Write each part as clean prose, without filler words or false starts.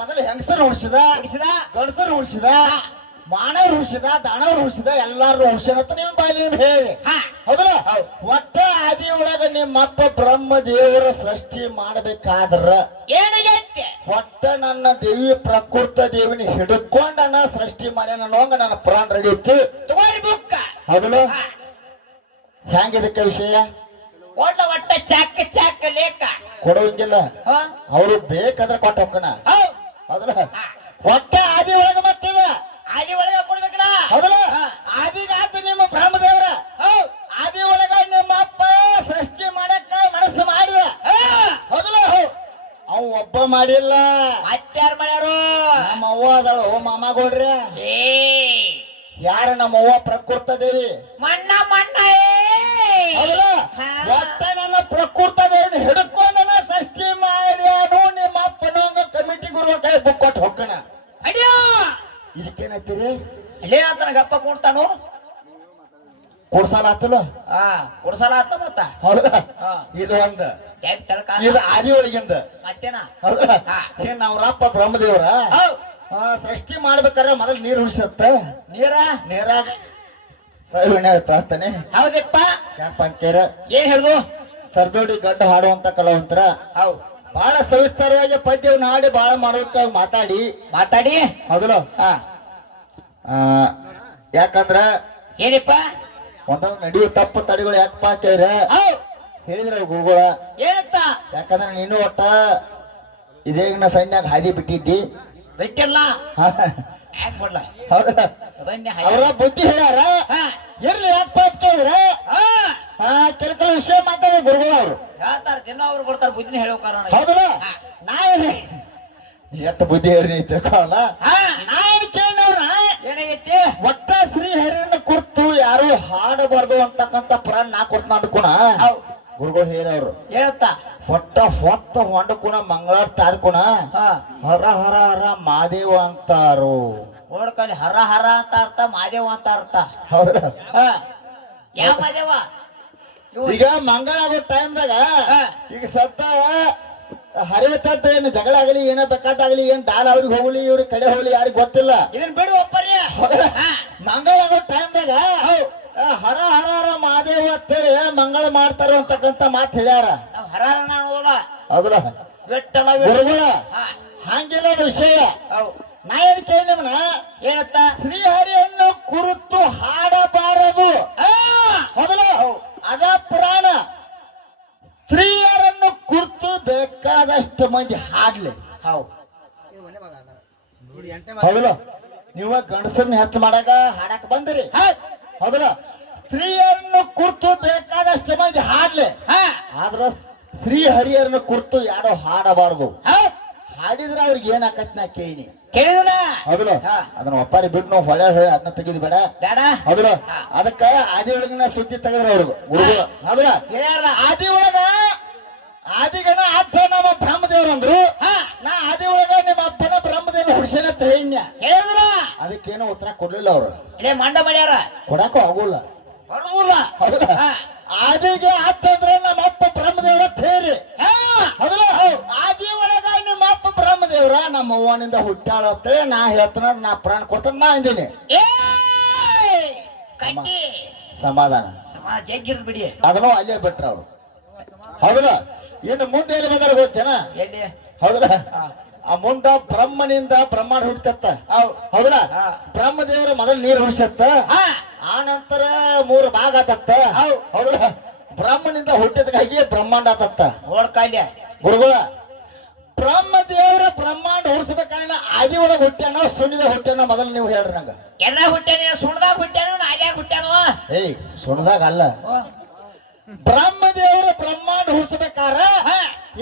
ಮೊದಲು ಹೆಂಗಸರು ಹುಡ್ಸಿದ ಗಂಡಸರು ಹುಡ್ಸಿದ ಮಾನವರು ಹುಡ್ಸಿದ ದಾನವರು ಹುಡ್ಸಿದ ಎಲ್ಲಾರು ಹುಡ್ಸನತ್ತ ನಿಮ್ ಬಾಯಿ ಹೇಳಿ ಹೌದಲ್ಲ ಒಟ್ಟ ಆದಿ ಒಳಗ ನಿಮ್ಮಪ್ಪ ಬ್ರಹ್ಮ ದೇವರ ಸೃಷ್ಟಿ ಮಾಡಬೇಕಾದ್ರ ಏನಾಗೈತೆ ಒಟ್ಟ ನನ್ನ ದೇವಿ ಪ್ರಕೃತ ದೇವಿನ ಹಿಡ್ಕೊಂಡನ ಸೃಷ್ಟಿ ಮಾಡ್ಯಾನ ಅನ್ನೋಂಗ ನನ್ನ ಪ್ರಾಣ ರೆಡಿ ಇತ್ತು ತಗೋರಿ ಬುಕ್ಕ ಹೌದಲ್ಲ ಹೆಂಗಿದಕ್ಕೆ ವಿಷಯ ಒಟ್ಟ ಚಾಕ ಲೇಕ ಕೊಡುವಂಗಿಲ್ಲ ಅವ್ರು ಬೇಕಾದ್ರೆ ಕೊಟ್ಟ ಹೋಗ್ಕಣ ಹೌದಲ್ಲ ಒಟ್ಟ ಆದಿ ಒಳಗ ಮತ್ತಿದ ಆದಿ ಒಳಗ ಕೊಡ್ಬೇಕಲ್ಲ ಹೌದಲ್ಲ ಆದಿಗಾತ ನಿಮ್ಮ ಬ್ರಹ್ಮದೇವರ ಆದಿ ಒಳಗ ನಿಮ್ಮ ಅಪ್ಪ ಸೃಷ್ಟಿ ಮಾಡಕ್ಕ ಮನಸ್ಸು ಮಾಡಿದ ಹೌದಲ್ಲ ಅವ್ ಒಬ್ಬ ಮಾಡಿಲ್ಲ ಮತ್ತಾರು ಮಾಡ್ಯಾರು ನಮ್ಮ ಅವ್ವ ಅದಳು ಮಾಮಗೋಡ್ರಿ ಏ ಯಾರ ನಮ್ಮ ಅವ್ವ ಪ್ರಕೃತ ದೇವಿ ಮಣ್ಣ ಹೌದಲ್ಲ ಒಟ್ಟ ನನ್ನ ಪ್ರಕೃತ ದೇವಿನ ಹಿಡ್ಕೊಂಡನ ಸೃಷ್ಟಿ ಮಾಡ್ಯಾನು ನಿಮ್ಮ ಅಪ್ಪನಂಗ ಕಮಿಟಿ ಗುರುವ ಕೈ ಬುಕ್ ಕೊಟ್ಟು ಹೋಗ್ಕಣ ಅಡಿಯೋ ಇದಕ್ಕೇನತ್ತೀರಿ ಅಲ್ಲೇನಂತ ಗಪ್ಪ ಕೊಡ್ತಾನು ಕೊಡ್ಸಾಲ ಆತಲ್ಲ ಕೊಡ್ಸಲ ಆತ ಮತ್ತ ಹೌದಾ ಇದು ಒಂದ ಇದು ಆದಿ ಒಳಗಿಂದ ಮತ್ತೇನ ಹೌದಾ ಏನ್ ನಾವ್ರಪ್ಪ ಬ್ರಹ್ಮದೇವ್ರ ಸೃಷ್ಟಿ ಮಾಡ್ಬೇಕಾದ್ರೆ ಮೊದಲು ನೀರು ಉಳಿಸತ್ತ ನೀರ ಸವಿಣ ಪ್ರಾರ್ಥನೆ ಹೌದಪ್ಪ ಯಾಕಪ್ಪ ಅಂತೀರ ಏನ್ ಹೇಳ್ದು ಸರ್ದೋಡಿ ಗಡ್ಡ ಹಾಡುವಂತ ಕಲಾವಂತರ ಹೌದು ಬಹಳ ಸವಿಸ್ತಾರವಾಗಿ ಪದ್ಯವನ್ನು ಹಾಡಿ ಬಹಳ ಮಾರುತ್ತಾಗಿ ಮಾತಾಡಿ ಹೌದಲ್ಲ ಯಾಕಂದ್ರ ಏನಪ್ಪ ಒಂದೊಂದು ನಡೆಯುವ ತಪ್ಪು ತಡೆಗಳು ಯಾಕಪ್ಪ ಕೇಳ್ರ ಹೇಳಿದ್ರ ಗುರುಗಳ ಏನತ್ತ ಯಾಕಂದ್ರ ನೀನು ಒಟ್ಟ ಇದೇಗಿನ ಸೈನ್ಯಾಗ ಹಾದಿ ಬಿಟ್ಟಿದ್ದಿ ಬಿಟ್ಟಿಲ್ಲ ಯಾಕೆ ಬಿಡ್ಲ ಹೌದಾ ಅವರ ಬುದ್ಧಿ ಹೇಳ್ಯಾರ ಇರ್ಲಿ ಯಾಕಪ್ಪ ಕೇಳಿದ್ರ ಕೆಲವು ವಿಷಯ ಮಾತಾಡ ಗುರುಗಳು ಅವರು ಹೇಳ್ತಾರ ದಿನ ಅವ್ರು ಕೊಡ್ತಾರ ಬುದ್ಧಿನ ಹೇಳೋಕಾರ ಹೌದಲ್ಲ ನಾವೇನು ಎಷ್ಟು ಬುದ್ಧಿ ಹೇರಿ ತಿಳ್ಕೊಲ್ಲ ನಾನು ಕೇಳಿನವ್ರ ಏನಾಗೈತಿ ಒಟ್ಟ ಶ್ರೀಹರಿಯನ್ನ ಕುರ್ತು ಯಾರು ಹಾಡಬಾರ್ದು ಅಂತಕ್ಕಂತ ಪ್ರಾಣ ನಾ ಕೊಡ್ತಾನ ಅಂದ್ಕುಣ ಗುರುಗಳು ಹೇಳವ್ರು ಹೇಳ್ತಾ ಹೊಟ್ಟ ಹೊತ್ತ ಹೊಂಡಕುಣ ಮಂಗಳಾರತಿ ಆದ್ಕುಣ ಹರ ಹರ ಹರ ಮಾದೇವ ಅಂತಾರು ಓಡ್ಕೊಳ್ಳಿ ಹರ ಹರ ಅಂತ ಅರ್ಥ ಮಾದೇವ ಅಂತ ಅರ್ಥ ಹೌದ ಯಾವ ಮಾದೇವ ಈಗ ಮಂಗಳ ಆಗೋ ಟೈಮ್ದಾಗ ಈಗ ಸದ್ದ ಹರಿವತ್ತ ಏನು ಜಗಳ ಆಗಲಿ ಏನೋ ಬೇಕಾದಾಗಲಿ ಏನ್ ಡಾಲ್ ಅವ್ರಿಗೆ ಹೋಗ್ಲಿ ಇವ್ರಿಗೆ ಕಡೆ ಹೋಗ್ಲಿ ಯಾರಿಗ್ ಗೊತ್ತಿಲ್ಲ ಇದನ್ ಬಿಡು ಒಪ್ಪರಿ ಮಂಗಳ ಆಗೋ ಟೈಮ್ದಾಗ ಹರ ಹರ ಹರ ಮಹಾದೇವ ಅಂತೇಳಿ ಮಂಗಳ ಮಾಡ್ತಾರ ಅಂತಕ್ಕಂತ ಮಾತು ಹೇಳ್ಯಾರ ಹರ ಹೌದಲ್ಲ ಬಿಟ್ಟಲ್ಲ ಗುರುಗಳ ಹಂಗಿಲ್ಲ ವಿಷಯ ನಾ ಏನ್ ಕೇಳಿ ನಿಮ್ನ ಏನತ್ತ ಶ್ರೀಹರಿಯನ್ನು ಕುರಿತು ಹಾಡಬಾರದು ಹೌದಲ್ಲ ಅದ ಪುರಾಣ ಸ್ತ್ರೀಯರನ್ನು ಕುರಿತು ಬೇಕಾದಷ್ಟು ಮಂದಿ ಹಾಡ್ಲಿ ಹೌದಲ್ಲ ನೀವ ಗಂಡಸರನ್ನ ಹೆಚ್ಚು ಮಾಡಾಕ ಹಾಡಕ್ ಬಂದಿರಿ ಹೌದಲ್ಲ ಸ್ತ್ರೀಯರನ್ನು ಕುರಿತು ಬೇಕಾದಷ್ಟು ಮಂದಿ ಹಾಡ್ಲಿ ಆದ್ರ ಶ್ರೀಹರಿಯರನ್ನು ಕುರಿತು ಯಾರೋ ಹಾಡಬಾರದು ಹಾಡಿದ್ರ ಅವ್ರಿಗೆ ಏನಾಕತ್ ನಾ ಕೇಳಿನಿ ಹೌದಲ್ಲ ಅದನ್ನ ಒಪ್ಪಾರಿ ಬಿಟ್ಟು ನಾವು ಹೊಳೆ ಹೊಳೆ ಅದನ್ನ ತೆಗಿದ್ ಬೇಡ ಹೌದಲ್ಲ ಅದಕ್ಕ ಆದಿ ಒಳಗಿನ ಸುದ್ದಿ ತೆಗದ್ರ ಅವ್ರಿಗೆ ಗುರುಗಳು ಹೌದಲ್ಲ ಆದಿ ಒಳಗ ಆದಿಗಣ ಅರ್ಥ ನಮ್ಮ ಬ್ರಹ್ಮದೇವ್ರ ಅಂದ್ರು ನಾ ಆದಿ ಒಳಗ ನಿಮ್ಮ ಅಪ್ಪನ ಬ್ರಹ್ಮದೇವ್ರ ಹುಡ್ಸೇನ ತೈನ್ಯ ಅದಕ್ಕೇನೋ ಉತ್ತರ ಕೊಡ್ಲಿಲ್ಲ ಅವ್ರು ಮಂಡ ಮಾಡ್ಯಾರ ಕೊಡಾಕು ಆಗೋಲ್ಲ ಹೌದಲ್ಲ ಆದಿಗೆ ಅರ್ಥ ಅಂದ್ರೆ ನಮ್ಮ ಅಪ್ಪ ಬ್ರಹ್ಮದೇವ್ರ ತೇರಿ ಹೌದಲ್ಲ ಆದಿ ಒಳಗ ನಿಮ್ಮ ಅಪ್ಪ ಬ್ರಹ್ಮದೇವ್ರ ನಮ್ಮ ಅವ್ವನಿಂದ ಹುಟ್ಟಾಳ ಅಂತೇಳಿ ನಾ ಹೇಳ್ತಾನ ನಾ ಪ್ರಾಣ ಕೊಡ್ತಾನ ನಾ ಅಂದಿನಿ ಸಮಾಧಾನ ಜಗ್ಗಿರ್ದು ಬಿಡಿ ಅದನ್ನು ಅಲ್ಲೇ ಬಿಟ್ರ ಅವ್ರು ಹೌದಲ್ಲ ಇನ್ನು ಮುಂದೆ ಏನು ಬಂದಾರ ಗೊತ್ತೇನ ಹೌದಲ್ಲ ಆ ಮುಂದ ಬ್ರಹ್ಮನಿಂದ ಬ್ರಹ್ಮಾಂಡ ಹುಟ್ಟತ್ತ ಹೌದಲ್ಲ ಬ್ರಹ್ಮದೇವರ ಮೊದಲು ನೀರು ಹುಡ್ಸತ್ತ ಆ ನಂತರ 3 ಭಾಗ ಆತತ್ತ ಹೌದಲ್ಲ ಬ್ರಹ್ಮನಿಂದ ಹುಟ್ಟಿದಾಗಿ ಬ್ರಹ್ಮಾಂಡ ಆತತ್ತ ಓಡ್ಕಾಲ್ಯ ಗುರುಗಳ ಬ್ರಹ್ಮದೇವರ ಬ್ರಹ್ಮಾಂಡ ಹುಡ್ಸ್ಬೇಕಾದ್ರೆ ಆದಿ ಒಳಗೆ ಹುಟ್ಟ್ಯಾನೋ ಸುಣ್ಣಿದಾಗ ಹುಟ್ಟ್ಯಾನೋ ಮೊದಲು ನೀವು ಹೇಳ್ರಿ ನಂಗ ಎಲ್ಲ ಹುಟ್ಟ್ಯಾನ ಸುಣ್ದಾಗ ಹುಟ್ಟ್ಯಾನೋ ನಾಲ್ಯಾಗ ಹುಟ್ಟ್ಯಾನೋ ಏಯ್ ಸುಣ್ದಾಗ ಅಲ್ಲ ಬ್ರಹ್ಮದೇವರ ಬ್ರಹ್ಮಾಂಡ ಹುಡ್ಸ್ಬೇಕಾರ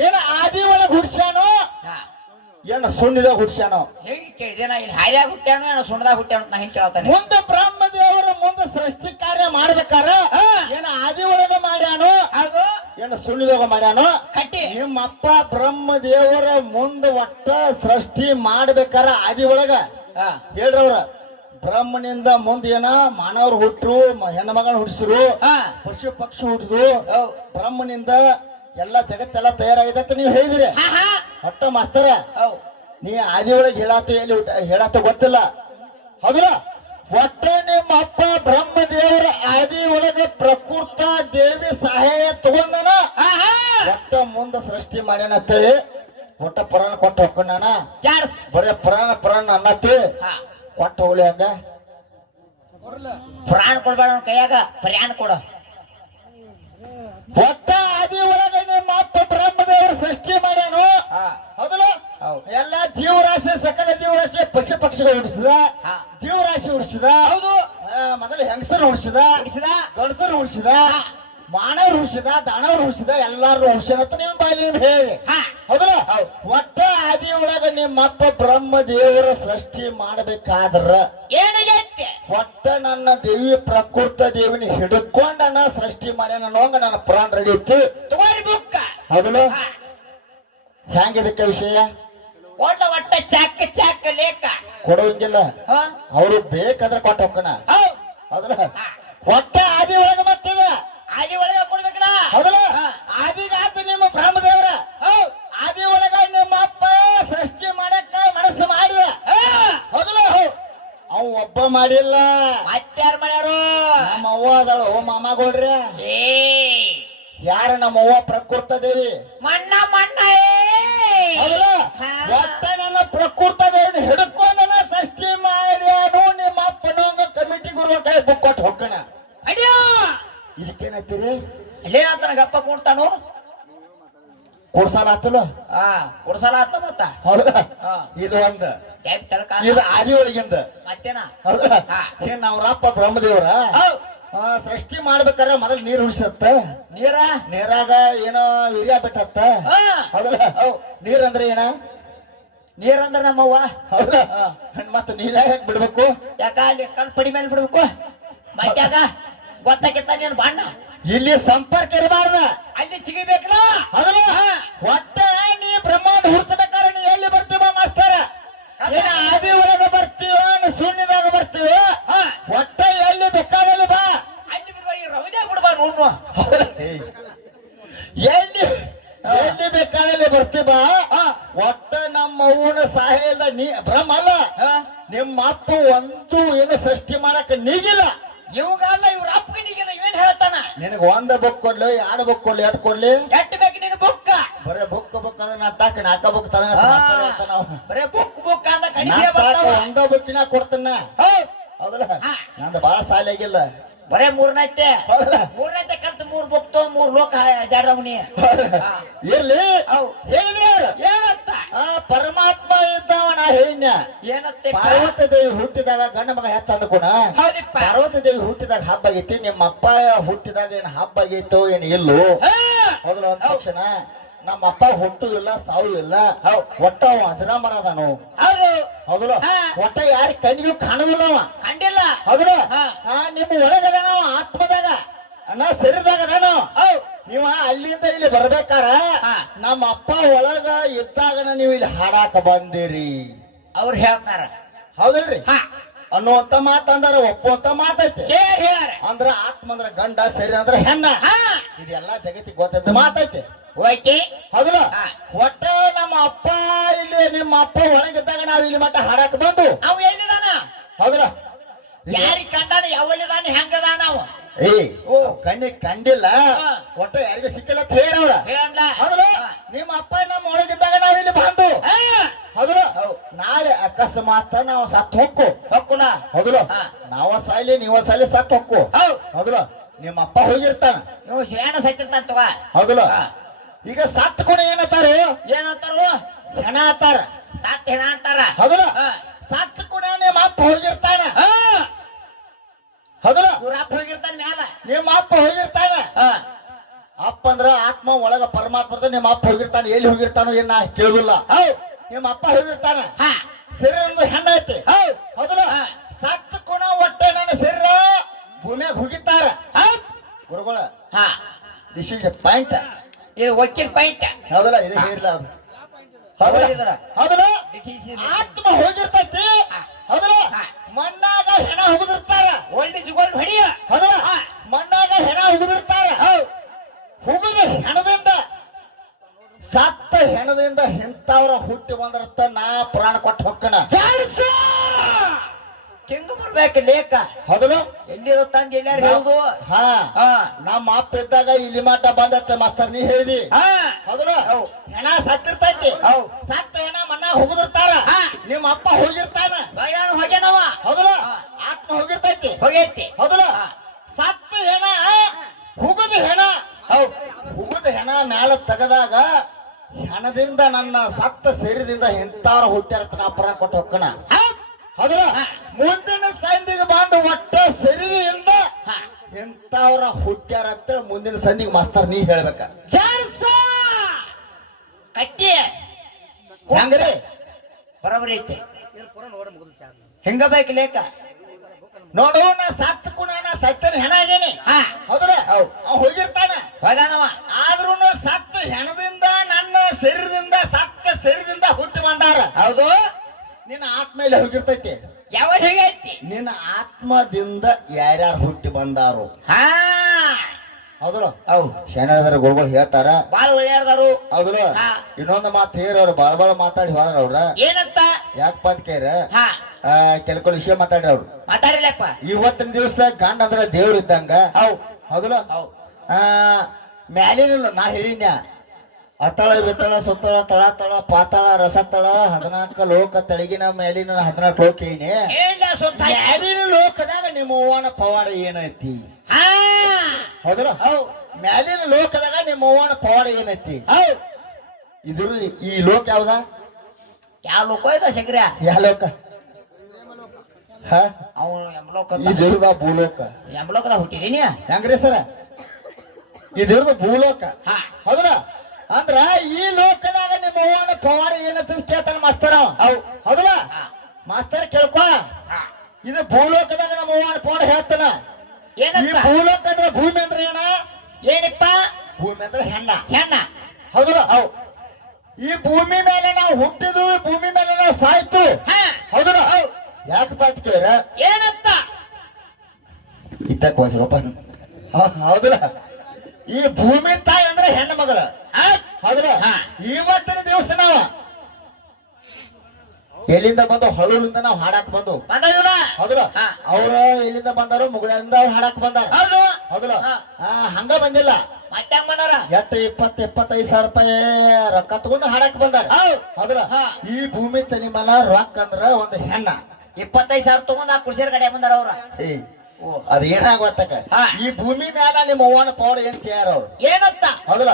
ಏನ ಆದಿ ಒಳಗೆ ಹುಡ್ಸ್ಯಾನೋ ಏನ ಸುಣ್ಣಿದಾಗ ಹುಡ್ಸ್ಯಾನೋ ಹೇಗೆ ಕೇಳಿದೆ ನಾ ಇಲ್ಲಿ ಹಾಯ್ಯಾಗ ಹುಟ್ಟ್ಯಾನೋ ಏನ ಸುಣ್ಣದಾಗ ಹುಟ್ಟ್ಯಾನೋ ನಾ ಹಿಂಗೆ ಕೇಳ್ತಾನೆ ಮುಂದೆ ಬ್ರಹ್ಮದೇವರ ಮುಂದೆ ಸೃಷ್ಟಿ ಕಾರ್ಯ ಮಾಡ್ಬೇಕಾರ ಏನ ಆದಿ ಒಳಗ ಮಾಡ್ಯಾನೋ ಅದು ಏನ ಸುಣ್ಣಿದಾಗ ಮಾಡ್ಯಾನೋ ಕಟ್ಟಿ ನಿಮ್ಮಪ್ಪ ಬ್ರಹ್ಮದೇವರ ಮುಂದೆ ಒಟ್ಟ ಸೃಷ್ಟಿ ಮಾಡ್ಬೇಕಾರ ಆದಿ ಒಳಗ ಹೇಳ್ರವ್ರ ಬ್ರಹ್ಮನಿಂದ ಮುಂದೆ ಏನ ಮಾನವರು ಹುಟ್ಟರು ಹೆಣ್ಣು ಮಗನ ಹುಟ್ಟಿಸಿರು ಪಶು ಪಕ್ಷಿ ಹುಟ್ಟಿದ್ರು ಬ್ರಹ್ಮನಿಂದ ಎಲ್ಲ ಜಗತ್ತೆಲ್ಲ ತಯಾರಾಗಿದೆ ನೀವು ಹೇಳಿದ್ರಿ ಹೊಟ್ಟ ಮಾಸ್ತರ ನೀ ಆದಿ ಒಳಗೆ ಹೇಳಾತ ಗೊತ್ತಿಲ್ಲ ಹೌದಲ್ಲ ಒಟ್ಟ ನಿಮ್ಮ ಅಪ್ಪ ಬ್ರಹ್ಮದೇವರ ಆದಿ ಒಳಗೆ ಪ್ರಕೃತ ದೇವಿ ಸಹಾಯ ತಗೊಂಡನ ಒಟ್ಟ ಮುಂದ ಸೃಷ್ಟಿ ಮಾಡ್ಯಾನ ಅಂತೇಳಿ ಒಟ್ಟ ಪುರಾಣ ಕೊಟ್ಟು ಹೋಗ್ಕೊಂಡಾನ ಬರೇ ಪುರಾಣ ಅನ್ನತ್ತಿ ಕೊಟ್ಟ ಹೋಗ್ಲಿ ಹಂಗ ಪುರಾಣ ಕೊಡ್ಬೇಡ ಕೈಯಾಗ ಪರ್ಯಾಣ ಕೊಡ ಒಟ್ಟ ಆದಿ ಒಳಗೆ ನಿಮ್ಮ ಅಪ್ಪ ಬ್ರಹ್ಮದೇವರು ಸೃಷ್ಟಿ ಮಾಡ್ಯಾನು ಹೌದಲ್ಲ ಎಲ್ಲಾ ಜೀವರಾಶಿ ಸಕಲ ಜೀವರಾಶಿ ಪಶು ಪಕ್ಷಿಗಳು ಉಡಿಸಿದ ಜೀವರಾಶಿ ಉಡಿಸಿದ ಹೌದು ಮೊದಲು ಹೆಂಗಸರು ಉಡಿಸಿದ ಗಂಡಸರು ಉಡಿಸಿದ ಮಾನವರು ಉಡಿಸಿದ ದಾನವರು ಉಡಿಸಿದ ಎಲ್ಲಾರು ಉಡಿಸಿದ ನಿಮ್ಮ ಬಾಯಲ್ಲಿ ಹೇಳಿ ಹೌದಲ್ಲ ಒಟ್ಟ ಆದಿ ಒಳಗ ನಿಮ್ಮಪ್ಪ ಬ್ರಹ್ಮದೇವರ ಸೃಷ್ಟಿ ಮಾಡಬೇಕಾದ್ರ ಏನಾಗೈತೆ ಒಟ್ಟ ನನ್ನ ದೇವಿ ಪ್ರಕೃತ ದೇವಿನ ಹಿಡ್ಕೊಂಡನ ಸೃಷ್ಟಿ ಮಾಡ್ಯಾನ ಅನ್ನೋಂಗ ನನ್ನ ಪುರಾಣ ರೆಡಿ ಇತ್ತು ತಗೋರಿ ಬುಕ್ಕ ಹೌದಲ್ಲ ಹೆಂಗಿದಕ್ಕೆ ವಿಷಯ ಒಟ್ಟ ಚಾಕ ಲೇಕ ಕೊಡುವಂಗಿಲ್ಲ ಅವ್ರು ಬೇಕಾದ್ರೆ ಕೊಟ್ಟು ಹೋಗ್ಕಣ ಹೌದಲ್ಲ ಒಟ್ಟ ಆದಿ ಒಳಗ ಮತ್ತಿದ ಆದಿ ಒಳಗ ಕೊಡ್ಬೇಕಲ್ಲ ಹೌದಲ್ಲ ಆದಿಗಾತ ನಿಮ್ಮ ಬ್ರಹ್ಮದೇವರ ಆದಿ ಒಳಗ ನಿಮ್ಮ ಅಪ್ಪ ಸೃಷ್ಟಿ ಮಾಡಕ್ಕ ಮನಸ್ಸು ಮಾಡಿದ ಹೌದಲ್ಲ ಅವ್ ಒಬ್ಬ ಮಾಡಿಲ್ಲ ಮತ್ತಾರ ಮಾಡ್ಯಾರು ನಮ್ಮ ಅವ್ವ ಅದಳು ಮಾಮಗೋಳ್ರಿ ಯಾರ ನಮ್ಮ ಅವ್ವ ಪ್ರಕೃತ ದೇವಿ ಮಣ್ಣ ಹೌದಲ್ಲ ಒಟ್ಟ ನನ್ನ ಪ್ರಕೃತ ದೇವಿನ ಹಿಡ್ಕೊಂಡನ ಸೃಷ್ಟಿ ಮಾಡ್ಯಾನು ನಿಮ್ಮ ಅಪ್ಪನವಂಗ ಕಮಿಟಿ ಗುರುವ ಕೈ ಬುಕ್ ಕೊಟ್ಟು ಹೋಗ್ಕಣ ಅಡಿಯೋ ಇದಕ್ಕೇನತ್ತೀರಿ ಅಲ್ಲೇನಂತ ಗಪ್ಪ ಕೊಡ್ತಾನು ಕೊಡ್ಸಾಲ ಆತಲ್ಲ ಕೊಡ್ಸಲ ಆತ ಮತ್ತ ಹೌದಾ ಇದು ಒಂದ ಇದು ಆದಿ ಒಳಗಿಂದ ಮತ್ತೇನ ಹೌದಾ ಏನ್ ಅವ್ರಪ್ಪ ಬ್ರಹ್ಮದೇವ್ರ ಸೃಷ್ಟಿ ಮಾಡ್ಬೇಕಾದ್ರೆ ಮೊದಲು ನೀರ್ ಉಳಿಸತ್ತ ನೀರಾಗ ಏನೋ ವೀರ್ಯ ಬಿಟ್ಟತ್ತ ಹೌದಲ್ಲ ನೀರಂದ್ರೆ ಏನ ನೀರಂದ್ರ ನಮ್ಮವ್ವ ಹೌದಾ ಮತ್ತ ನೀರಾಗ ಬಿಡ್ಬೇಕು ಯಾಕ ಅಲ್ಲಿ ಕಲ್ ಪಡಿ ಮೇಲೆ ಬಿಡ್ಬೇಕು ಮತ್ಯಾಗ ಗೊತ್ತಾಗಿತ್ತ ನೀನ್ ಬಣ್ಣ ಇಲ್ಲಿ ಸಂಪರ್ಕ ಇರಬಾರ್ದ ಅಲ್ಲಿ ಚಿಗಿಬೇಕಲ್ಲ ಹೌದಲ್ಲ ಒಟ್ಟ ನೀ ಬ್ರಹ್ಮಾಂಡ ಹುಡ್ಸಬೇಕಾದ್ರೆ ನೀ ಎಲ್ಲಿ ಬರ್ತೀವ ಮಾಸ್ತರ ಆದಿ ಒಳಗ ಬರ್ತೀವ ಶೂನ್ಯದಾಗ ಬರ್ತೀವ ಒಟ್ಟ ಎಲ್ಲಿ ಬೇಕಾದಲ್ಲಿ ಬಾ ಅಲ್ಲಿ ಬಿಡುವ ಈ ರವಿದೇ ಬಿಡ್ಬಾ ನೋಡ್ನು ಎಲ್ಲಿ ಬೇಕಾದಲ್ಲಿ ಬರ್ತೀವ ಒಟ್ಟ ನಮ್ಮ ಅವ್ವನ ಸಹಾಯದ ನೀ ಬ್ರಹ್ಮ ಅಲ್ಲ ನಿಮ್ಮ ಅಪ್ಪ ಒಂದು ಏನು ಸೃಷ್ಟಿ ಮಾಡಕ್ ನೀಗಿಲ್ಲ ಇವಾಗಲ್ಲ ಇವ್ರ ಅಪ್ಪನಿಗೆ ಇವೇನ್ ಹೇಳ್ತಾನ ನಿನಗ ಒಂದ ಬುಕ್ ಕೊಡ್ಲಿ ಎರಡು ಬುಕ್ ಕೊಡ್ಲಿ ಎಟ್ ಕೊಡ್ಲಿ ಎಟ್ ಬೇಕು ನಿನ್ ಬುಕ್ಕ ಬರೇ ಬುಕ್ ಅದನ್ನ ತಾಕ ನಾಲ್ಕ ಬುಕ್ ತದನ ನಾವು ಬರೇ ಬುಕ್ ಅಂದ ಕಡಿಸೇ ಬರ್ತಾವ ಒಂದ ಬುಕ್ಕಿನ ಕೊಡ್ತನ ಹೌದಲ್ಲ ನಂದು ಬಾಳ ಸಾಲಿ ಆಗಿಲ್ಲ ಬರೇ ಮೂರನೈತೆ ಕಲ್ತು 3 ಬುಕ್ ತಗೊಂಡ್ 3 ಲೋಕ ಜಾಡವನಿ ಇರ್ಲಿ ಹೇಳಿದ್ರೆ ಏನಂತ ಪರಮಾತ್ಮ ಇದ್ದವ ನಾ ಹೇಳಿನ ಏನತ್ತೆ ಪಾರ್ವತಿ ದೇವಿ ಹುಟ್ಟಿದಾಗ ಗಂಡ ಮಗ ಹೆಚ್ಚ ಅಂದ್ಕೋಣ ಪಾರ್ವತಿ ದೇವಿ ಹುಟ್ಟಿದಾಗ ಹಬ್ಬ ಆಗೈತಿ ನಿಮ್ಮ ಅಪ್ಪ ಹುಟ್ಟಿದಾಗ ಏನ್ ಹಬ್ಬ ಆಗೈತೋ ಏನ್ ಇಲ್ಲೋ ಹೌದಲ್ಲ ಅಂದ ತಕ್ಷಣ ನಮ್ಮ ಅಪ್ಪ ಹುಟ್ಟು ಇಲ್ಲ ಸಾವು ಇಲ್ಲ ಒಟ್ಟ ಅವ ಅಜರಾಮರ ಅದಾನು ಹೌದಲ್ಲ ಒಟ್ಟ ಯಾರ ಕಣ್ಣಿಗೂ ಕಾಣುದಿಲ್ಲ ಅವ ಕಂಡಿಲ್ಲ ಹೌದಲ್ಲ ನಿಮ್ಮ ಒಳಗದಾನ ಆತ್ಮದಾಗ ಅಣ್ಣ ಶರೀರದಾಗ ಅದಾನು ನೀವ ಅಲ್ಲಿಂದ ಇಲ್ಲಿ ಬರ್ಬೇಕಾರ ನಮ್ಮ ಅಪ್ಪ ಒಳಗ ಇದ್ದಾಗ ನೀವು ಇಲ್ಲಿ ಹಾಡಾಕ ಬಂದಿರಿ ಅವ್ರು ಹೇಳ್ತಾರ ಹೌದಲ್ರಿ ಅನ್ನುವಂತ ಮಾತಂದಾರ ಒಪ್ಪುವಂತ ಮಾತೈತಿ ಅಂದ್ರ ಆತ್ಮ ಅಂದ್ರ ಗಂಡ ಶರೀರ ಅಂದ್ರ ಹೆಣ್ಣ ಇದೆಲ್ಲಾ ಜಗತ್ತಿಗೆ ಗೊತ್ತಿದ್ದ ಮಾತೈತಿ ಹೌದಲ್ಲ ಒಟ್ಟ ನಮ್ಮ ಅಪ್ಪ ಇಲ್ಲಿ ನಿಮ್ಮ ಅಪ್ಪ ಒಳಗಿದ್ದಾಗ ನಾವ್ ಇಲ್ಲಿ ಮಟ್ಟ ಹಾಡಾಕ ಬಂದು ಅವ್ ಎಲ್ಲಿದಾನ ಹೌದಲ್ಲ ಯಾರಿಗ್ ಕಂಡಾನ ಯಾವಲ್ಲಿದಾನ ಹೆಂಗದಾನ ಅವ ಕಣ್ಣಿಗೆ ಕಂಡಿಲ್ಲ ಒಟ್ಟ ಯಾರಿಗೂ ಸಿಕ್ಕಿಲ್ಲ ಹೇಳವ್ರ ಹೌದಲ್ಲ ನಿಮ್ಮ ಅಪ್ಪ ನಮ್ಮ ಒಳಗಿದ್ದಾಗ ನಾವ್ ಇಲ್ಲಿ ಬಂದು ಹೌದಲ್ಲ ನಾಳೆ ಅಕಸ್ಮಾತ್ ನಾವು ಸತ್ ಹೊಕ್ಕುನ ಹೌದಲ್ಲ ನಾವ ಸಾಯ್ಲಿ ನೀವ ಸಾಯ್ಲಿ ಸತ್ ಹೊಕ್ಕು ಹೌದಲ್ಲ ನಿಮ್ಮ ಅಪ್ಪ ಹೋಗಿರ್ತಾನ ನೀವು ಶ್ರೇಣ ಸತ್ತಿರ್ತಾನ ತಗೋ ಹೌದಲ್ಲ ಈಗ ಸತ್ ಕೂಡ ಏನಂತಾರು ಹೆಣ ಅಂತಾರ ಸತ್ ಹೆಣ ಅಂತಾರ ಹೌದಲ್ಲ ಸತ್ ಕೂಡ ನಿಮ್ಮ ಅಪ್ಪ ಹೋಗಿರ್ತಾನ ಹೌದಲ್ಲ ಇವ್ರ ಅಪ್ಪ ಹೋಗಿರ್ತಾನ ಮ್ಯಾಲ ನಿಮ್ಮ ಅಪ್ಪ ಹೋಗಿರ್ತಾನ ಅಪ್ಪ ಅಂದ್ರ ಆತ್ಮ ಒಳಗ ಪರಮಾತ್ಮ ನಿಮ್ಮ ಅಪ್ಪ ಹೋಗಿರ್ತಾನ ಎಲ್ಲಿ ಹೋಗಿರ್ತಾನೋ ಏನ ಕೇಳುದಿಲ್ಲ ನಿಮ್ಮ ಅಪ್ಪ ಹೋಗಿರ್ತಾನ ಶರೀರ ಹೆಣ್ಣ ಐತಿ ಹೌದಲ್ಲ ಸತ್ ಕೂಡ ಒಟ್ಟೆ ನನ್ನ ಶರೀರ ಭೂಮಿಯಾಗ ಹೋಗಿರ್ತಾರ ಗುರುಗಳ ದಿಸ್ ಇಸ್ ಎ ಪಾಯಿಂಟ್ ಇದು ವಕೀಲ್ ಪಾಯಿಂಟ್ ಹೌದಲ್ಲ ಇದು ಹೇರ್ಲ ಹೌದಲ್ಲ ಆತ್ಮ ಹೋಗಿರ್ತೈತಿ ಹೌದಲ್ಲ ಮಣ್ಣಾಗ ಹೆಣ ಹುಗಿದಿರ್ತಾರ ಓಲ್ಡ್ ಇಸ್ ಗೋಲ್ಡ್ ಹೊಡಿಯ ಹೌದಲ್ಲ ಮಣ್ಣಾಗ ಹೆಣ ಹುಗಿದಿರ್ತಾರ ಹುಗಿದ ಹೆಣದಿಂದ ಸತ್ತ ಹೆಣದಿಂದ ಇಂಥವ್ರ ಹುಟ್ಟಿ ಬಂದಿರ್ತ ನಾ ಪುರಾಣ ಕೊಟ್ಟು ಹೊಕ್ಕನ ತಿಂದು ಬರ್ಬೇಕು ಲೇಖ ಹೌದಲ್ಲ ಎಲ್ಲಿರೋ ತಂದು ಎಲ್ಲಾರು ಹೇಳುದು ಹಾ ನಮ್ಮ ಅಪ್ಪ ಇದ್ದಾಗ ಇಲ್ಲಿ ಮಾಟ ಬಂದತ್ತೆ ಮಾಸ್ತರ್ ನೀ ಹೇಳಿದಿ ಹೌದಲ್ಲ ಹೆಣ ಸತ್ತಿರ್ತೈತಿ ಸತ್ತ ಹೆಣ ಮಣ್ಣ ಹೋಗುದಿರ್ತಾರ ನಿಮ್ಮ ಅಪ್ಪ ಹೋಗಿರ್ತಾನ ಹೋಗ್ಯಾನವ ಹೌದಲ್ಲ ಆತ್ಮ ಹೋಗಿರ್ತೈತಿ ಹೋಗೈತಿ ಹೌದಲ್ಲ ಸತ್ತ ಹೆಣ ಹುಗುದ ಹೆಣ ಹುಗುದ ಹೆಣ ಮ್ಯಾಲ ತೆಗದಾಗ ಹೆಣದಿಂದ ನನ್ನ ಸತ್ತ ಶರೀರದಿಂದ ಎಂತಾರ ಹುಟ್ಟ್ಯಾರ ನಾ ಪುರಾಣ ಕೊಟ್ಟು ಹೊಕ್ಕಣ ಹೌದಲ್ಲ ಮುಂದಿನ ಸಂಧಿಗೆ ಬಂದು ಒಟ್ಟ ಶರೀರ ಇಲ್ದ ಎಂತವ್ರ ಹುಟ್ಟ್ಯಾರ ಅಂತ ಮುಂದಿನ ಸಂಧಿಗೆ ಮಾಸ್ತರ್ ನೀ ಹೇಳ್ಬೇಕ ಕಟ್ಟಿ ಹೆಂಗ್ರಿ ಬರೋಬರಿ ಐತಿ ಹೆಂಗ ಬೇಕು ಲೇಖ ನೋಡು ನಾ ಸತ್ತಕ್ಕೂ ನಾ ಸತ್ತನ ಹೆಣ ಆಗೇನಿ ಹೌದಲ್ಲ ಹೋಗಿರ್ತಾನ ಹೋಗಾನವ ಆದ್ರೂ ಸತ್ತ ಹೆಣದಿಂದ ನನ್ನ ಶರೀರದಿಂದ ಸತ್ತ ಶರೀರದಿಂದ ಹುಟ್ಟಿ ಬಂದಾರ ಹೌದು ನಿನ್ನ ಆತ್ಮ ಇಲ್ಲಿ ಹೋಗಿರ್ತೈತಿ ಯಾವ ಹೇಗೈತಿ ನಿನ್ನ ಆತ್ಮದಿಂದ ಯಾರ್ಯಾರು ಹುಟ್ಟಿ ಬಂದಾರು ಹೌದಲ್ಲ ಶರಣರ ಗುರುಗಳು ಹೇಳ್ತಾರ ಬಾಳ ಒಳ್ಳೆಯದಾರು ಹೌದಲ್ಲ ಇನ್ನೊಂದು ಮಾತು ಹೇರವ್ರು ಬಾಳ ಮಾತಾಡಿ ಹೋದ್ರ ಅವ್ರ ಏನಂತ ಯಾಕಪ್ಪ ಅಂತ ಕೇರ ಕೆಲವು ವಿಷಯ ಮಾತಾಡ್ರಿ ಅವ್ರು ಮಾತಾಡಿಲ್ಲಪ್ಪ ಇವತ್ತಿನ ದಿವಸ ಗಂಡ ಅಂದ್ರ ದೇವ್ರ ಇದ್ದಂಗ ಹೌದಲ್ಲ ಮ್ಯಾಲಿನ ನಾ ಹೇಳಿನ್ಯ ಅತಳ ಬಿತ್ತಳ ಸುತ್ತಳ ತಳ ತಳ ಪಾತಾಳ ರಸತಳ 14 ಲೋಕ ತಳಗಿನ ಮ್ಯಾಲಿನ 14 ಲೋಕ ಏನೇ ಮ್ಯಾಲಿನ ಲೋಕದಾಗ ನಿಮ್ಮ ಅವ್ವನ ಪವಾಡ ಏನೈತಿ ಹೌದಲ್ಲ ಮ್ಯಾಲಿನ ಲೋಕದಾಗ ನಿಮ್ಮ ಅವ್ವನ ಪವಾಡ ಏನೈತಿ ಇದ್ರ ಈ ಲೋಕ ಯಾವ್ದ ಯಾವ ಲೋಕ ಇದೆ ಶಂಕರ ಯಾವ ಲೋಕ ಅವನು ಎಂಬಲೋಕ ಇದಿರುದ ಭೂಲೋಕ ಎಂಬಲೋಕದಾಗ ಹುಟ್ಟಿದೀನಿ ಹೆಂಗ್ರಿ ಸರ ಇದಿರುದ ಭೂಲೋಕ ಹೌದಲ್ಲ ಅಂದ್ರ ಈ ಲೋಕದಾಗ ನಿಮ್ಮ ಅವ್ವನ ಪವಾಡ ಏನಂತ ಕೇಳ್ತಾನ ಮಾಸ್ತರ್ ಹೌದಲ್ಲ ಮಾಸ್ತರ್ ಕೇಳ್ಕೊ ಇದು ಭೂಲೋಕದಾಗ ನಮ್ಮ ಅವ್ವನ ಪವಾಡ ಹೇಳ್ತಾನ ಈ ಭೂಲೋಕ ಅಂದ್ರೆ ಭೂಮಿ ಅಂದ್ರೆ ಏನ ಏನಪ್ಪ ಭೂಮಿ ಅಂದ್ರೆ ಹೆಣ್ಣ ಹೆಣ್ಣ ಹೌದಲ್ಲ ಈ ಭೂಮಿ ಮೇಲೆ ನಾವು ಹುಟ್ಟಿದ್ವು ಭೂಮಿ ಮೇಲೆ ನಾವು ಸಾಯ್ತು ಹೌದಲ್ಲ ಯಾಕಪ್ಪ ಅಂತ ಕೇಳ್ರ ಏನಂತ ಇತ್ತಕ್ಕ ಹೋಸ್ರಪ್ಪ ಹೌದಲ್ಲ ಈ ಭೂಮಿ ತಾಯಿ ಅಂದ್ರೆ ಹೆಣ್ಣು ಮಗಳ ಹೌದಲ್ಲ ಇವತ್ತಿನ ದಿವಸ ನಾವ ಎಲ್ಲಿಂದ ಬಂದು ಹೊಳೂರಿಂದ ನಾವು ಹಾಡಾಕ್ ಬಂದು ಹೌದಲ್ಲ ಅವ್ರ ಎಲ್ಲಿಂದ ಬಂದಾರು ಮುಗಳಿಂದ ಅವ್ರು ಹಾಡಾಕ್ ಬಂದಾರ ಹೌದಲ್ಲ ಹಂಗ ಬಂದಿಲ್ಲ ಮತ್ತೆ ಬಂದಾರ ಎಟ್ಟು 20-25 ಸಾವಿರ ರೂಪಾಯಿ ರೊಕ್ಕ ತಗೊಂಡು ಹಾಡಾಕ್ ಬಂದಾರ ಹೌದಲ್ಲ ಈ ಭೂಮಿ ತನಿ ಮನ ರೊಕ್ಕ ಅಂದ್ರ ಒಂದು ಹೆಣ್ಣ 25,000 ತಗೊಂಡ್ ಆ ಕುರ್ಸಿಯರ್ ಕಡೆ ಬಂದಾರ ಅವ್ರ ಅದ ಏನಾಗತ್ತಕ ಈ ಭೂಮಿ ಮ್ಯಾಲ ನಿಮ್ಮ ಅವ್ವನ ಪೌಡ ಏನ್ ಕೇಳ್ಯಾರ ಅವ್ರು ಏನಂತ ಹೌದಲ್ಲ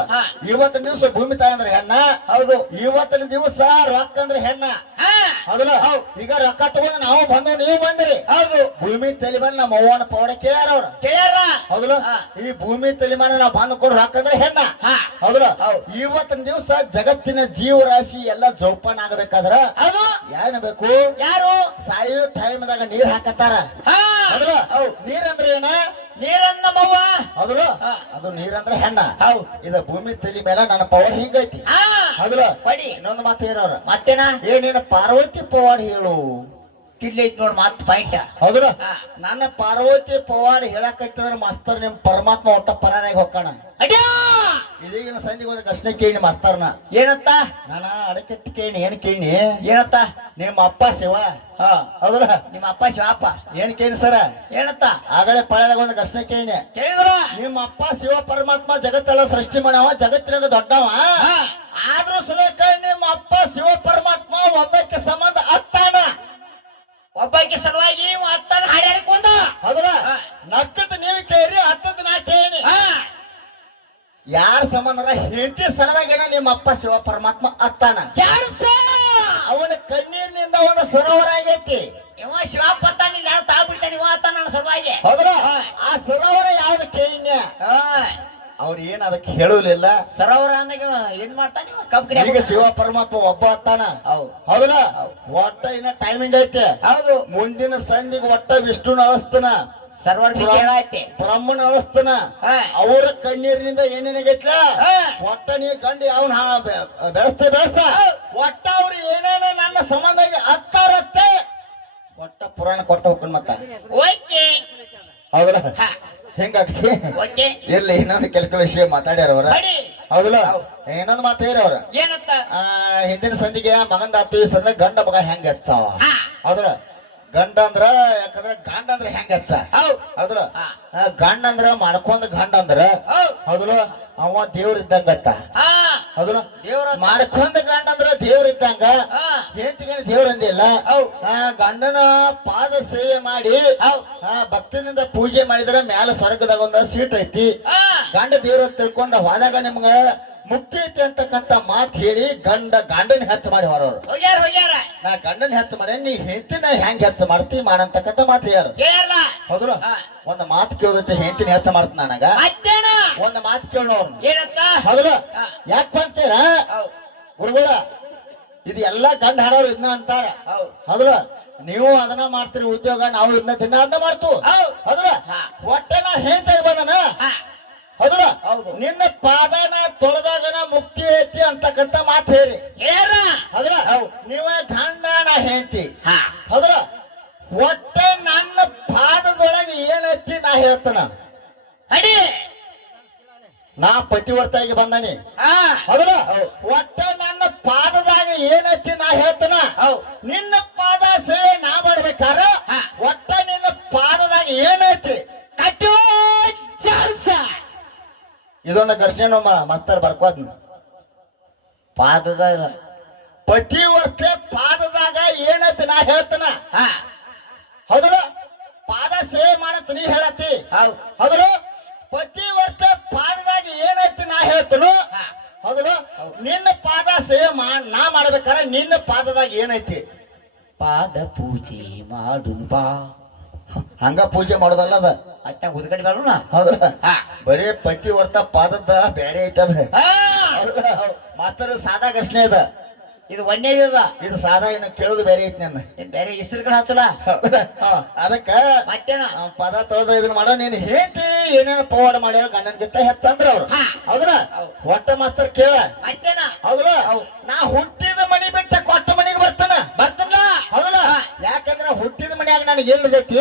ಇವತ್ತಿನ ದಿವಸ ಭೂಮಿ ತಾಯಿ ಅಂದ್ರೆ ಹೆಣ್ಣ ಹೌದು ಇವತ್ತಿನ ದಿವಸ ರೊಕ್ಕ ಅಂದ್ರೆ ಹೆಣ್ಣ ಹೌದಲ್ಲ ಈಗ ರೊಕ್ಕ ತಗೊಂಡ್ ನಾವು ಬಂದು ನೀವು ಬಂದ್ರಿ ಹೌದು ಭೂಮಿ ತಲೆ ಬಂದ್ ನಮ್ಮ ಅವ್ವನ ಪೌಡ ಕೇಳ್ಯಾರ ಅವ್ರ ಕೇಳ್ಯಾರ ಹೌದಲ್ಲ ಈ ಭೂಮಿ ತಲೆಮಾನ ನಾವು ಬಂದು ಕೊಡು ರೊಕ್ಕ ಅಂದ್ರೆ ಹೆಣ್ಣ ಹೌದಲ್ಲ ಇವತ್ತಿನ ದಿವಸ ಜಗತ್ತಿನ ಜೀವರಾಶಿ ಎಲ್ಲ ಜೋಪಾನ ಆಗಬೇಕಾದ್ರ ಅದು ಏನ್ ಬೇಕು ಯಾರು ಸಾಯೋ ಟೈಮ್ದಾಗ ನೀರ್ ಹಾಕತ್ತಾರ ಹೌದಲ್ಲ ನೀರಂದ್ರೆ ಏನ ನೀರನ್ನ ನಮ್ಮವ್ವ ಹೌದಲ್ಲ ಅದು ನೀರಂದ್ರೆ ಹೆಣ್ಣ ಇದ ಭೂಮಿ ತಲೆ ಮೇಲೆ ನನ್ನ ಪವಾಡ ಹಿಂಗೈತಿ ಹೌದಲ್ಲ ಪಡಿ ಇನ್ನೊಂದು ಮಾತು ಏನವ್ರ ಮತ್ತೇನ ಏನೇನ ಪಾರ್ವತಿ ಪವಾಡ ಹೇಳು ಕಿಲ್ಲಿ ಐತಿ ನೋಡ್ ಮತ್ ಪಾಯಿಂಟ್ ಹೌದಲ್ಲ ನನ್ನ ಪಾರ್ವತಿ ಪವಾಡ ಹೇಳಕೈತಂದ್ರ ಮಾಸ್ತರ್ ನಿಮ್ ಪರಮಾತ್ಮ ಒಟ್ಟ ಪರಾರಾಗಿ ಹೋಗ್ಕಣ ಇದೀಗಿನ ಸಂಧಿಗೆ ಒಂದು ಕಷ್ಟ ಕೇಳಿ ಮಾಸ್ತರ್ನ ಏನಂತ ನಾನ ಅಡಕೆಟ್ಟಿ ಕೇಳಿ ಏನ್ ಕೇಳಿ ಏನಂತ ನಿಮ್ಮ ಅಪ್ಪ ಶಿವ ಹೌದಲ್ಲ ನಿಮ್ಮ ಅಪ್ಪ ಶಿವಪ್ಪ ಏನ್ ಕೇಳಿ ಸರ ಏನಂತ ಆಗಲೇ ಪಳೆದಾಗ ಒಂದು ಕಷ್ಟ ಕೇಳಿ ಕೇಳಿದ್ರ ನಿಮ್ಮ ಅಪ್ಪ ಶಿವ ಪರಮಾತ್ಮ ಜಗತ್ತೆಲ್ಲ ಸೃಷ್ಟಿ ಮಾಡವ ಜಗತ್ತಿನಾಗ ದೊಡ್ಡವ ಆದ್ರೂ ಸಲಕ ನಿಮ್ಮ ಅಪ್ಪ ಶಿವ ಪರಮಾತ್ಮ ಒಬ್ಬಕ್ಕೆ ಸಂಬಂಧ ಅತ್ತಾನ ಒಬ್ಬಾಕಿ ಸಲುವಾಗಿ ಅತ್ತನ ಹಾಡ್ಯಾಡಿಕೊಂಡ ಹೌದಲ್ಲ ನಕ್ಕದ ನೀವು ಕೇಳಿ ಹತ್ತದ ನಾ ಕೇಳಿ ಯಾರ ಸಂಬಂಧ ಹೆಂಡತಿ ಸಲುವಾಗಿ ನಿಮ್ಮ ಅಪ್ಪ ಶಿವ ಪರಮಾತ್ಮ ಅತ್ತಾನ ಅವನ ಕಣ್ಣೀರಿನಿಂದ ಒಂದು ಸರೋವರ ಆಗೈತಿ ಇವ ಶಿವಪ್ಪ ನೀನ್ ಯಾರು ತಾಳ್ಬಿಡ್ತಾನೆ ಇವ ಅತ್ತ ನನ್ನ ಸಲುವಾಗಿ ಹೌದಲ್ಲ ಆ ಸರೋವರ ಯಾವ್ದು ಕೇಳಿನ ಅವ್ರು ಏನ್ ಅದಕ್ಕೆ ಹೇಳಲಿಲ್ಲ ಸರೋವರ ಅಂದಾಗ ಏನ್ ಮಾಡ್ತಾನೆ ಕಬ್ಬು ಕಡೆ ಈಗ ಶಿವ ಪರಮಾತ್ಮ ಒಬ್ಬ ಅತ್ತಾನ ಹೌದಲ್ಲ ಒಟ್ಟ ಇನ್ನ ಟೈಮಿಂಗ್ ಐತೆ ಹೌದು ಮುಂದಿನ ಸಂಧಿಗೆ ಒಟ್ಟ ವಿಷ್ಣು ಅಳಸ್ತನ ಸರ್ವರ್ ಐತೆ ಬ್ರಹ್ಮನ ಅಳಸ್ತನ ಅವರ ಕಣ್ಣೀರಿನಿಂದ ಏನೇನಾಗೈತ್ಲ ಒಟ್ಟ ನೀ ಕಂಡು ಅವನ ಬೆಳೆಸ ಒಟ್ಟ ಅವ್ರು ಏನೇನ ನನ್ನ ಸಂಬಂಧ ಹತ್ತಾರತ್ತೆ ಒಟ್ಟ ಪುರಾಣ ಕೊಟ್ಟ ಹೋಗ್ಕೊಂಡ್ ಮತ್ತ ಹೌದಲ್ಲ ಹೆಂಗಾಗ್ತಿ ಇರ್ಲಿ ಇನ್ನೊಂದು ಕೆಲವು ವಿಷಯ ಮಾತಾಡ್ಯಾರ ಅವ್ರ ಹೌದಲ್ಲ ಇನ್ನೊಂದು ಮಾತು ಹೇಳಿ ಅವ್ರ ಏನಂತ ಹಿಂದಿನ ಸಂದಿಗೆ ಮಗಂದಾತು ಈ ಸಂದ್ರೆ ಗಂಡ ಮಗ ಹೆಂಗ ಹೆಚ್ಚವ ಹೌದ್ರ ಗಂಡ ಅಂದ್ರ ಯಾಕಂದ್ರ ಗಂಡ ಅಂದ್ರ ಹೆಂಗ ಹೆಚ್ಚ ಹೌದ್ರ ಗಂಡ ಅಂದ್ರ ಮಾಡ್ಕೊಂಡ್ ಗಂಡ ಅಂದ್ರ ಹೌದ್ರ ಅವ ದೇವ್ರ ಇದ್ದಂಗತ್ತ ಹೌದ್ರ ಮಾಡ್ಕೊಂಡ್ ಗಂಡ ಅಂದ್ರ ದೇವ್ರ ಇದ್ದಂಗ ಹೆಂಡತಿಗೆ ದೇವ್ರ ಅಂದಿಲ್ಲ ಗಂಡನ ಪಾದ ಸೇವೆ ಮಾಡಿ ಭಕ್ತಿನಿಂದ ಪೂಜೆ ಮಾಡಿದ್ರ ಮ್ಯಾಲ ಸ್ವರ್ಗದಾಗ ಒಂದ ಸೀಟ್ ಐತಿ ಗಂಡ ದೇವ್ರ ತಿಳ್ಕೊಂಡ ಹೋದಾಗ ನಿಮ್ಗ ಮುಕ್ತಿ ಐತಿ ಅಂತಕ್ಕಂತ ಮಾತು ಹೇಳಿ ಗಂಡನ ಹೆಚ್ಚು ಮಾಡಿ ಹೊರವ್ರು ನಾ ಗಂಡನ ಹೆಚ್ಚು ಮಾಡಿ ನೀ ಹೆಂಡತಿನ ಹೆಂಗ್ ಹೆಚ್ಚು ಮಾಡ್ತಿ ಮಾಡಂತಕ್ಕಂತ ಮಾತು ಯಾರು ಹೌದ್ರ ಒಂದ್ ಮಾತು ಕೇಳೋದೈತೆ ಹೆಂಡತಿನ ಹೆಚ್ಚು ಮಾಡ್ತೀನಿ ನನಗ ಒಂದ್ ಮಾತು ಕೇಳೋರು ಹೌದ್ರ ಯಾಕೆ ಬಂತೀರ ಗುರುಗಳ ಇದು ಎಲ್ಲಾ ಗಂಡ ಹಾಡೋರು ಇದನ್ನ ಅಂತಾರ ಹೌದ್ರ ನೀವು ಅದನ್ನ ಮಾಡ್ತೀರಿ ಉದ್ಯೋಗ ನಾವು ಇದನ್ನ ದಿನ ಅದನ್ನ ಮಾಡ್ತು ಹೌದ್ರ ಹೊಟ್ಟೆ ನಾ ಹೆಂಡತಿ ಬಂದನ ಹೌದ್ರ ನಿನ್ನ ಪಾದನ ತೊಳೆದಾಗನ ಮುಕ್ತಿ ಐತಿ ಅಂತಕ್ಕಂತ ಮಾತು ಹೇಳಿ ಹೌದ್ರ ನೀವ ಗಂಡನ ಹೆಂಡತಿ ಹೌದ್ರ ಒಟ್ಟೆ ನನ್ನ ಪಾದದೊಳಗೆ ಏನೈತಿ ನಾ ಹೇಳ್ತಾನ ಅಡಿ ನಾ ಪತಿವರ್ತಾಗಿ ಬಂದನಿ ಹೌದ್ರ ಒಟ್ಟೆ ನನ್ನ ಪಾದದಾಗ ಏನೈತಿ ನಾ ಹೇಳ್ತಾನ ನಿನ್ನ ಪಾದ ಸೇವೆ ನಾ ಮಾಡ್ಬೇಕಾರ ಒಟ್ಟ ನಿನ್ನ ಪಾದದಾಗ ಏನೈತಿ ಕಟ್ಟು ಇದೊಂದು ಘರ್ಷಣೆ ಮಸ್ತರ್ ಬರ್ಕೋದ್ ಪಾದದ ಪ್ರತಿ ವರ್ಷ ಪಾದದಾಗ ಏನೈತಿ ನಾ ಹೇಳ್ತಾನ ಹೌದ್ರ ಪಾದ ಸೇವೆ ಮಾಡತ್ ನೀ ಹೇಳತ್ತಿ ಹೌದ್ರ ಪ್ರತಿ ವರ್ಷ ಪಾದದಾಗ ಏನೈತಿ ನಾ ಹೇಳ್ತನು ಹೌದ್ರ ನಿನ್ನ ಪಾದ ಸೇವೆ ನಾ ಮಾಡ್ಬೇಕಾರ ನಿನ್ನ ಪಾದದಾಗ ಏನೈತಿ ಪಾದ ಪೂಜೆ ಮಾಡು ಬಾ ಹಂಗ ಪೂಜೆ ಮಾಡೋದಲ್ಲ ಅದ ಅತ್ತ ಉದ್ಗಡಿ ಮಾಡೋಣ ಹೌದ್ರ ಬರೀ ಪತಿ ವರ್ತ ಪಾದದ ಬೇರೆ ಐತದ ಮಾತ್ರ ಸಾದಾ ಘರ್ಷಣೆ ಅದ ಇದು ಒಣ್ಣೆದ ಇದು ಸಾದಾ ಇನ್ನು ಕೇಳೋದು ಬೇರೆ ಐತಿ ನನ್ನ ಬೇರೆ ಇಸ್ತ್ರಿಗಳು ಹಚ್ಚಲ ಅದಕ್ಕ ಮತ್ತೇನ ಪದ ತೊಳೆದ ಇದನ್ನ ಮಾಡೋ ನೀನ್ ಹೇಂತಿ ಏನೇನು ಪವಾಡ ಮಾಡ್ಯಾರ ಗಂಡನ ಗಿತ್ತ ಹೆಚ್ಚಂದ್ರ ಅವ್ರು ಹೌದ್ರ ಒಟ್ಟ ಮಾಸ್ತರ್ ಕೇಳ ಮತ್ತೇನ ಹೌದ್ರ ನಾ ಹುಟ್ಟಿದ ಮನಿ ಬಿಟ್ಟ ಕೊಟ್ಟ ಮನಿಗೆ ಬರ್ತಾನ ಹೌದ್ರ ಯಾಕಂದ್ರ ಹುಟ್ಟಿದ ಮನ್ಯಾಗ ನನಗೆ ಏನಿದೈತಿ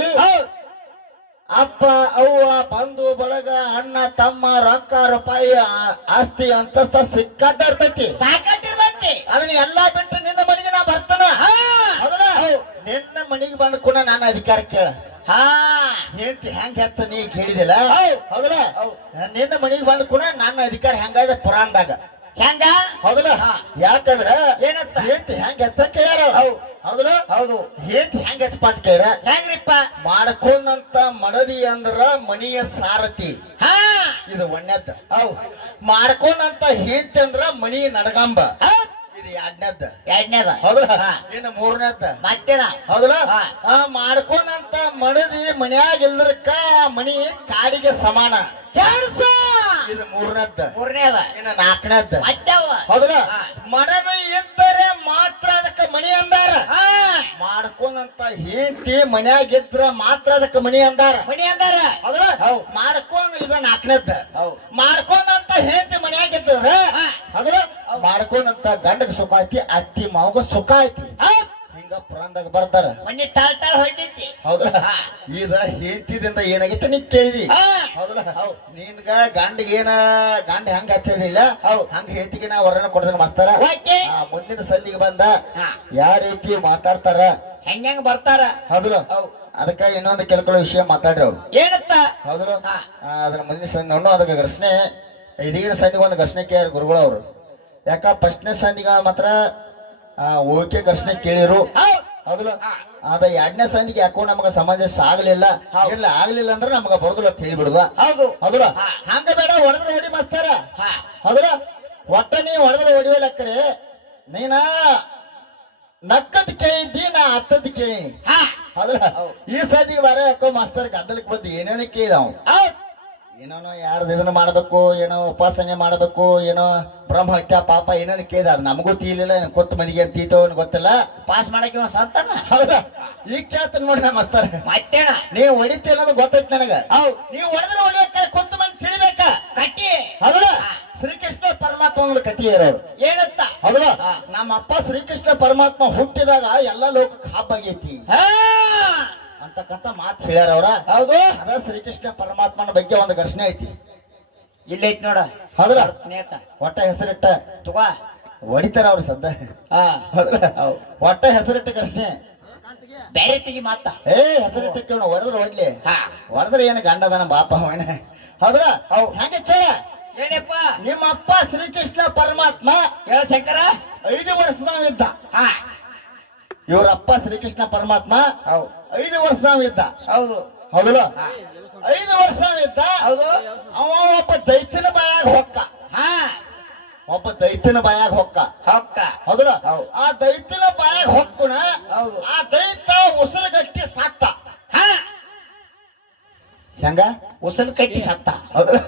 ಅಪ್ಪ ಅವ್ವ ಬಂಧು ಬಳಗ ಅಣ್ಣ ತಮ್ಮ ರೊಕ್ಕ ರೂಪಾಯಿ ಆಸ್ತಿ ಅಂತಸ್ತ ಸಿಕ್ಕಾಟ ಇರ್ತೈತಿ ಸಾಕಟ್ಟಿರ್ತೈತಿ ಅದನ್ನ ಎಲ್ಲಾ ಬಿಟ್ಟು ನಿನ್ನ ಮನೆಗೆ ನಾ ಬರ್ತಾನ ಹೌದಾ ನಿನ್ನ ಮನೆಗೆ ಬಂದ ಕೂಡ ನಾನು ಅಧಿಕಾರ ಕೇಳ ಹೆಂಡತಿ ಹೆಂಗ್ ಹೆತ್ತ ನೀ ಕೇಳಿದಿಲ್ಲ ಹೌದಲ್ಲ ನಿನ್ನ ಮನೆಗೆ ಬಂದ ಕೂಡ ನನ್ನ ಅಧಿಕಾರ ಹೆಂಗಾದ ಪುರಾಣದಾಗ ಹೆಂಗ ಹೌದಲ್ಲ ಯಾಕಂದ್ರ ಏನತ್ತ ಹೆಂಡತಿ ಹೆಂಗ್ ಹೆತ್ತ ಕೇಳ್ಯಾರ ಹೌದಲ್ಲ ಹೌದು ಹೆಂಡತಿ ಹೆಂಗ್ ಹೆತ್ತಪ್ಪ ಅಂತ ಕೇಳ್ಯಾರ ಹೆಂಗ್ರಿಪ್ಪ ಮಾಡ್ಕೊಂಡಂತ ಮಡದಿ ಅಂದ್ರ ಮನಿಯ ಸಾರಥಿ ಇದು ಒಣ್ಣೆದ್ದ ಮಾಡ್ಕೊಂಡಂತ ಹೆಂಡತಿ ಅಂದ್ರ ಮನಿ ನಡಗಂಬ ಇದು ಎರಡನೇದ ಹೌದಲ್ಲ ಇನ್ನು ಮೂರನೇದ ಮತ್ತೇನ ಹೌದಲ್ಲ ಮಾಡ್ಕೊಂಡಂತ ಮಡದಿ ಮನ್ಯಾಗ ಇಲ್ದಕ್ಕ ಮನಿ ಕಾಡಿಗೆ ಸಮಾನ ಇದು ಮೂರನೇದ ಇನ್ನು ನಾಲ್ಕನೇದ ಹೌದಲ್ಲ ಮಡದ ಇದ್ದರೆ ಮಾತ್ರ ಅದಕ್ಕ ಮನಿ ಅಂದಾರ ಮಾಡ್ಕೊಂಡಂತ ಹೆಂಡತಿ ಮನ್ಯಾಗ ಇದ್ರ ಮಾತ್ರ ಅದಕ್ಕ ಮನಿ ಅಂದಾರ ಹೌದಲ್ಲ ಮಾಡ್ಕೊಂಡ್ ಇದು ನಾಲ್ಕನೇದ ಮಾಡ್ಕೊಂಡಂತ ಹೆಂಡತಿ ಮನ್ಯಾಗ ಇದ್ರ ಹೌದಲ್ಲ ಮಾಡ್ಕೊಂಡಂತ ಗಂಡಗ ಸುಖ ಐತಿ ಅತ್ತಿ ಮಾವಗ ಸುಖ ಐತಿ ಹಿಂಗ ಪುರಾಣದಾಗ ಬರ್ತಾರ ಮನಿ ಟಾಳ್ ಟಾಳ್ ಹೊಳ್ತೈತಿ ಹೌದಲ್ಲ ಈಗ ಹೆಂಡತಿದಿಂದ ಏನಾಗೈತೆ ನೀ ಕೇಳಿದಿ ಹೌದಲ್ಲ ನಿನ್ಗ ಗಂಡಿಗೆ ಗಂಡ ಹೆಂಗ ಹಚ್ಚೋದಿಲ್ಲ ಹಂಗ ಹೆಂಡತಿಗೆ ನಾ ವರ್ಣನೆ ಕೊಡ್ತಾನೆ ಮಾಸ್ತಾರ ಮುಂದಿನ ಸಂದಿಗೆ ಬಂದ ಯಾವ ರೀತಿ ಮಾತಾಡ್ತಾರ ಹೆಂಗ್ ಬರ್ತಾರ ಹೌದಲ್ಲ ಅದಕ್ಕ ಇನ್ನೊಂದು ಕೇಳ್ಕೊಳ್ಳೋ ವಿಷಯ ಮಾತಾಡ್ರಿ ಅವ್ರು ಏನತ್ತ ಹೌದಲ್ಲ ಅದನ್ನ ಮುಂದಿನ ಸಂದಿ ನೋಡೋ ಅದಕ್ಕೆ ಘರ್ಷಣೆ ಇದೀಗಿನ ಸಂದಿಗೆ ಒಂದು ಘರ್ಷಣೆ ಕೇಳ್ಯಾರ ಗುರುಗಳು ಅವರು ಯಾಕ ಫಸ್ಟ್ನೇ ಸಂದಿಗ ಮಾತ್ರ ಓಕೆ ಘರ್ಷಣೆ ಕೇಳಿರು ಹೌದಲ್ಲ ಅದ ಎರಡನೇ ಸಂದಿಗೆ ಯಾಕೋ ನಮಗ ಸಮಾಜ ಆಗ್ಲಿಲ್ಲ ಇಲ್ಲ ಆಗ್ಲಿಲ್ಲ ಅಂದ್ರೆ ನಮಗ ಬರುದಿಲ್ಲ ಅಂತ ಹೇಳಿಬಿಡುದ ಹೌದಲ್ಲ ಹಂಗ ಬೇಡ ಹೊಡೆದ್ರೆ ಹೊಡಿ ಮಾಸ್ತಾರ ಹೌದಲ್ಲ ಒಟ್ಟ ನೀ ಹೊಡೆದ್ರೆ ಹೊಡಿಯೋ ಲೆಕ್ಕರೆ ನೀನ ನಕ್ಕದ್ ಕೇಳಿದ್ದಿ ನಾ ಹತ್ತದ್ ಕೇಳಿ ಹೌದಲ್ಲ ಈ ಸಂದಿಗೆ ಬರ ಯಾಕೋ ಮಾಸ್ತರ್ ಗದ್ದಲಕ್ ಬಂದು ಏನೇನೋ ಕೇಳಿದವ್ ಏನೋ ಯಾರ್ದು ಇದನ್ನ ಮಾಡ್ಬೇಕು ಏನೋ ಉಪಾಸನೆ ಮಾಡ್ಬೇಕು ಏನೋ ಬ್ರಹ್ಮ ಹತ್ಯ ಪಾಪ ಏನೇನು ಕೇಳಿದ ಅದು ನಮಗೂ ತೀಲಿಲ್ಲ ಕೊತ್ತ ಮದಿಗೆ ಅಂತ ತೀತೋ ಗೊತ್ತಿಲ್ಲ ಪಾಸ್ ಮಾಡಕ್ಕೆ ಸಂತಾನ ಹೌದಾ ಈಗ ಕೇಳ್ತಾನ ನೋಡಿ ನಮ್ಮ ಮಸ್ತಾರ ಮತ್ತೇನ ನೀವು ಹೊಡಿತಿ ಅನ್ನೋದು ಗೊತ್ತೈತಿ ನನಗ ನೀವು ಹೊಡೆದ್ರೆ ಹೊಡಿಯಕ್ಕ ಕೊತ್ತ ಮಂದಿ ತಿಳಿಬೇಕ ಕಟ್ಟಿ ಹೌದಲ್ಲ ಶ್ರೀಕೃಷ್ಣ ಪರಮಾತ್ಮ ಕಥೆ ಇರೋರು ಏನಂತ ಹೌದಲ್ಲ ನಮ್ಮ ಅಪ್ಪ ಶ್ರೀಕೃಷ್ಣ ಪರಮಾತ್ಮ ಹುಟ್ಟಿದಾಗ ಎಲ್ಲಾ ಲೋಕಕ್ಕೆ ಹಬ್ಬ ಆಗೈತಿ ಅಂತಕ್ಕಂತ ಮಾತು ಹೇಳ್ಯಾರ ಅವ್ರ ಹೌದು ಅದ ಶ್ರೀಕೃಷ್ಣ ಪರಮಾತ್ಮನ ಬಗ್ಗೆ ಒಂದು ಘರ್ಷಣೆ ಐತಿ ಇಲ್ಲೈತ್ ನೋಡ ಹೌದಲ್ಲ ನೇಟ ಒಟ್ಟ ಹೆಸರಿಟ್ಟ ತಗೋ ಹೊಡಿತಾರ ಅವ್ರು ಸದ್ದ ಹಾ ಹೌದಲ್ಲ ಹೌದ್. ಒಟ್ಟ ಹೆಸರಿಟ್ಟ ಕೃಷ್ಣೆ ಬೇರೆ ತೆಗಿ ಮಾತ ಏ ಹೆಸರಿಟ್ಟಕ್ಕೆ ಹೊಡೆದ್ರು ಹೊಡ್ಲಿ ಹಾ ಹೊಡೆದ್ರೆ ಏನು ಗಂಡದನ ಬಾಪ ಅವನ ಹೌದಲ್ಲ ಹೌದ್. ಹಂಗೆ ಕೇಳ ಏನಪ್ಪ ನಿಮ್ಮ ಅಪ್ಪ ಶ್ರೀಕೃಷ್ಣ ಪರಮಾತ್ಮ ಹೇಳ ಶಂಕರ 5 ವರ್ಷದವ ಇದ್ದ ಹಾ ಇವ್ರಪ್ಪ ಶ್ರೀಕೃಷ್ಣ ಪರಮಾತ್ಮ ಹೌದು 5 ವರ್ಷದವ ಇದ್ದ ಹೌದು ಹೌದಲ್ಲ ಹಾ 5 ವರ್ಷದವ ಇದ್ದ ಹೌದು ಅವ ಒಬ್ಬ ದೈತ್ಯನ ಬಾಯಾಗ ಹೊಕ್ಕ ಹಾ ಒಬ್ಬ ದೈತ್ಯನ ಬಾಯಾಗ ಹೊಕ್ಕ ಹೊಕ್ಕ ಹೌದಲ್ಲ ಹೌದು. ಆ ದೈತ್ಯನ ಬಾಯಾಗ ಹೊಕ್ಕುನ ಹೌದು ಆ ದೈತ್ಯ ಉಸಿರುಗಟ್ಟಿ ಸತ್ತ ಹಾ ಹೆಂಗ ಉಸಲ್ ಕಟ್ಟಿ ಸತ್ತ ಹೌದಲ್ಲ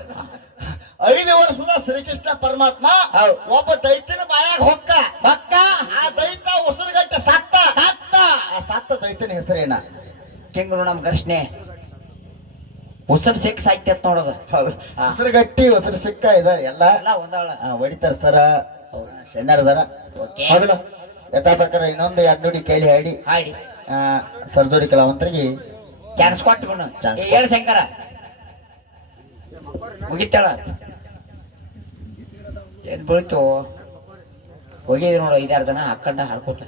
5 ವರ್ಷದ ಶ್ರೀಕೃಷ್ಣ ಪರಮಾತ್ಮ ಹೌದು. ಒಬ್ಬ ದೈತ್ಯನ ಬಾಯಾಗ ಹೊಕ್ಕ ಹೊಕ್ಕ ಆ ದೈತ್ಯ ಉಸಿರುಗಟ್ಟಿ ಸತ್ತ ಸತ್ತ ಆ ಸತ್ತ ದೈತ್ಯನ ಹೆಸರೇನ ಕೆಂಗರು ನಮ್ ಘರ್ಷಣೆ ಉಸಲ್ ಸಿಕ್ ಸಾಕ್ಯತ್ ನೋಡೋದು ಹೌದು ಹಾ. ಉಸಿರುಗಟ್ಟಿ ಉಸಿರು ಸಿಕ್ಕ ಇದಾರೆ ಎಲ್ಲ ಎಲ್ಲ ಒಂದಾಳ ಹೊಡಿತಾರ ಸರ ಶೆನ್ನಾರ್ದಾರ ಓಕೆ ಹೌದಲ್ಲ ಯಥಾ ಪ್ರಕಾರ ಇನ್ನೊಂದು 2 ನುಡಿ ಕೈಲಿ ಹಾಡಿ ಹಾಡಿ ಸರ್ಜೋಡಿ ಕಲಾವಂತರಿಗೆ ಚಾನ್ಸ್ ಕೊಟ್ಟು ಬಿಡು ಚಾನ್ಸ್ ಹೇಳ ಶಂಕರ ಮುಗಿತಾಳ ಏನ್ ಬೀಳ್ತು ಹೋಗಿದ್ವಿ ನೋಡು 5-6 ದಿನ ಹಾಕೊಂಡ ಹಾಡ್ಕೋತ